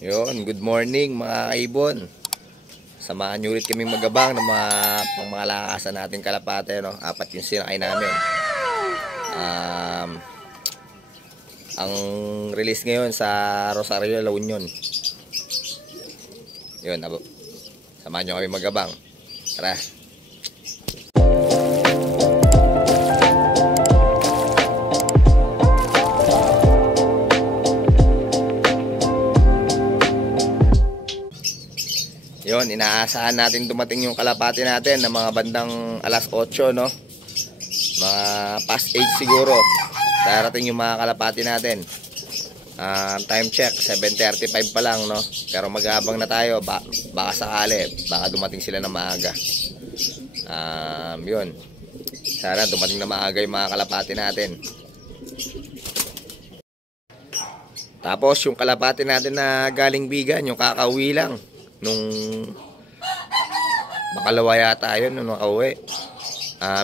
Yun, good morning mga kaibon. Samahan nyo ulit kaming magabang ng mga pangmalakasan natin kalapate, no? 4 yung sinakay namin. Ang release ngayon sa Rosario, La Union. Yun, samahan nyo kami magabang. Tara. Yun, inaasahan natin dumating yung kalapati natin ng mga bandang alas 8, no? Mga past 8 siguro. Darating yung mga kalapati natin. Time check, 7:35 pa lang, no? Pero mag-aabang na tayo. Baka sakali, baka dumating sila na maaga. Yun. Sana dumating na maaga yung mga kalapati natin. Tapos yung kalapati natin na galing Bigan, yung kakauwi lang. Nung makalawa yata yun nung nakauwi.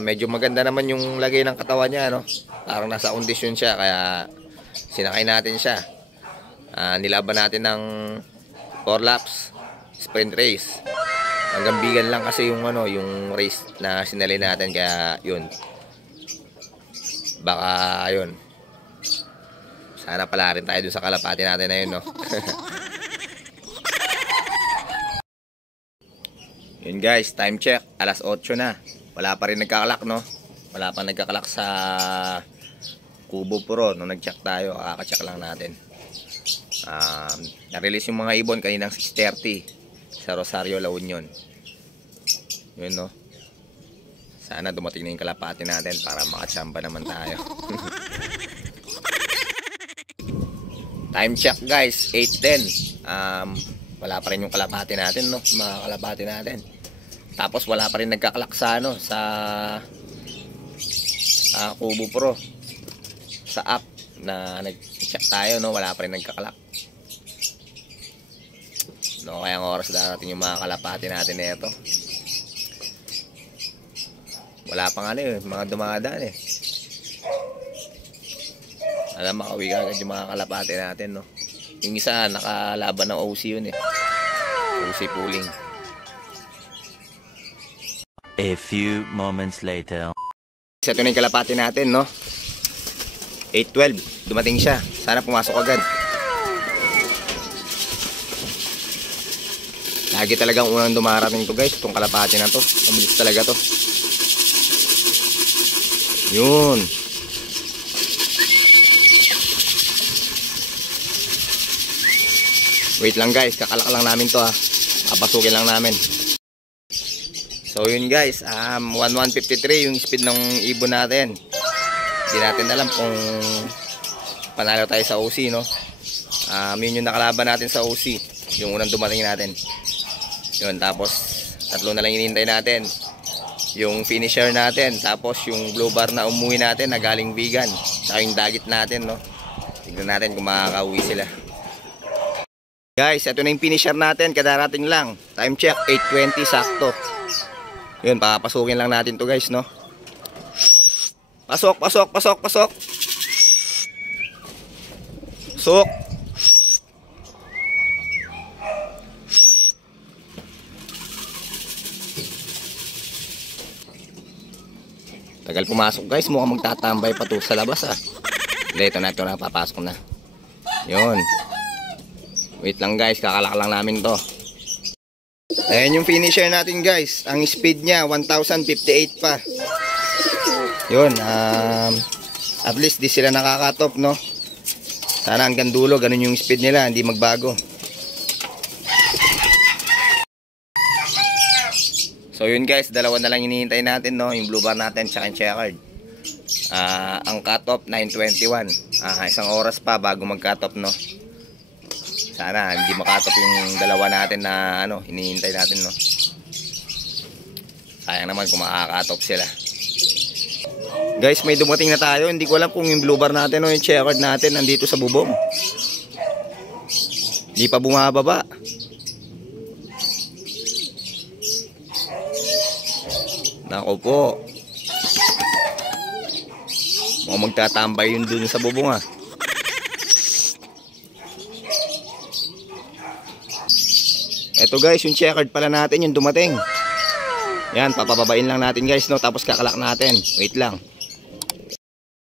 Medyo maganda naman yung lagay ng katawan niya, no? Parang nasa kondisyon siya, kaya sinakay natin siya. Nilaban natin ng 4 laps sprint race. Hanggang Bigan lang kasi yung yung race na sinali natin, kaya yun. Baka yun. Sana pala rin tayo dun sa kalapati natin na yun, no? Yun guys, time check, alas 8 na. Wala pa rin nagkakalak, no? Wala pa nagkakalak sa Kubo Pro. Nung nag-check tayo, kaka-check lang natin. Na-release yung mga ibon kaninang 6:30 sa Rosario, La Union. Yun, no? Sana dumating na yung kalapati natin para makachamba naman tayo. Time check guys, 8:10. Wala pa rin yung kalapati natin, no? Mga kalapati natin. Tapos wala pa rin nagkakalak sa Kubo Pro. Sa app na nag-check tayo, no? Wala pa rin nagkakalak. No, kaya ang oras darating yung mga kalapati natin nito. Wala pang mga dumadaan eh. Alam, makauwi ka agad yung mga kalapati natin, no? Yung isa nakalaban ng OC yun eh. OC pooling. A few moments later. Ito na yung kalapati natin, no? 8:12. Dumating siya. Sana pumasok agad. Lagi talagang unang dumarating to guys. Itong kalapati na to. Mabilis talaga to. Yun. Wait lang guys. Kakalak lang namin to ha. Papasukin lang namin. So yun guys, 11:53 yung speed ng ibon natin. Hindi natin alam kung panalo tayo sa OC, no? Yun yung nakalaban natin sa OC, yung unang dumating natin. Yun, tapos tatlo na lang hinihintay natin. Yung finisher natin, tapos yung blue bar na umuwi natin na galing Bigan, saka yung dagit natin, no? Tignan natin kung makakauwi sila. Guys, ito na yung finisher natin, kadarating lang. Time check, 8:20 sakto. Yun, papasukin lang natin to guys, no? Pasok, pasok, pasok, pasok. Pasok. Tagal pumasok guys, mukhang magtatambay pa to sa labas ah. Hindi, ito na, papasok na. Yun. Wait lang guys, kakalak lang namin to. Ayan yung finisher natin guys. Ang speed niya 1058 pa. Yun, at least di sila nakakatop, no? Sana hanggang dulo ganun yung speed nila, hindi magbago. So yun guys, dalawa na lang hinihintay natin, no? Yung blue bar natin tsaka yung checkered. Ang cut-off 9:21. Isang oras pa bago mag-cut-off, no? Sana hindi makatop yung dalawa natin na hinihintay natin, no? Sayang naman kung makakatop sila. Guys, may dumating na tayo. Hindi ko alam kung yung blue bar natin o yung checkered natin nandito sa bubong. Hindi pa bumababa. Nako po. Mukhang magtatambay yun dun sa bubong ah. Ito guys, yung checkered pala natin yung dumating. Yan, papababain lang natin guys, no? Tapos kakalak natin. Wait lang.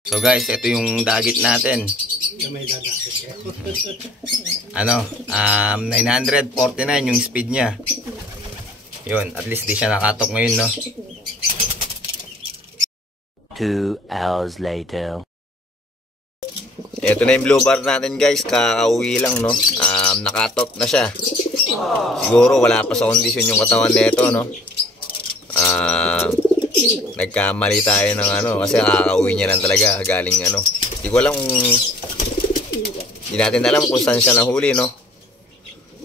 So guys, ito yung dagit natin. Ano, 949 yung speed niya. Yun, at least di siya nakatok ngayon, no? 2 hours later. Ito na yung blue bar natin guys, kakauwi lang, no? Nakatok na siya. Siguro wala pa sa kondisyon yung katawan nito, no? Nagkamali tayo ng ano, kasi kakauwi niya lang talaga galing ano. Hindi ko alam kung, hindi natin alam kung saan siya nahuli, no?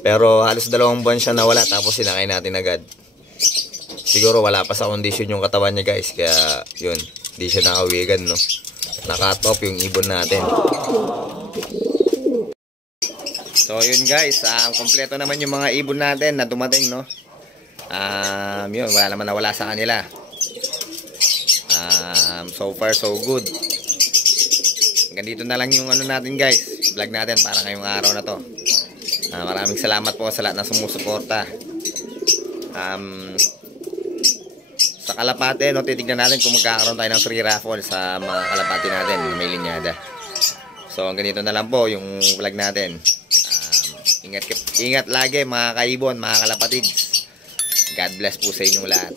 Pero halos 2 buwan siya nawala, tapos sinakay natin agad. Siguro wala pa sa kondisyon yung katawan niya guys, kaya yun, hindi siya nakauwi agad, no? Nakatop yung ibon natin. So yun guys, kompleto naman yung mga ibon natin na dumating, no? Yun, wala naman nawala sa kanila. So far so good. Hanggang dito na lang yung ano natin guys, vlog natin para ngayong araw na to. Maraming salamat po sa lahat na sumusuporta. Sa kalapate, no, titignan natin kung magkakaroon tayo ng free raffle sa mga kalapate natin na may linyada. So hanggang dito na lang po yung vlog natin. Ingat lagi mga kaibon, mga kalapatids. God bless po sa inyong lahat.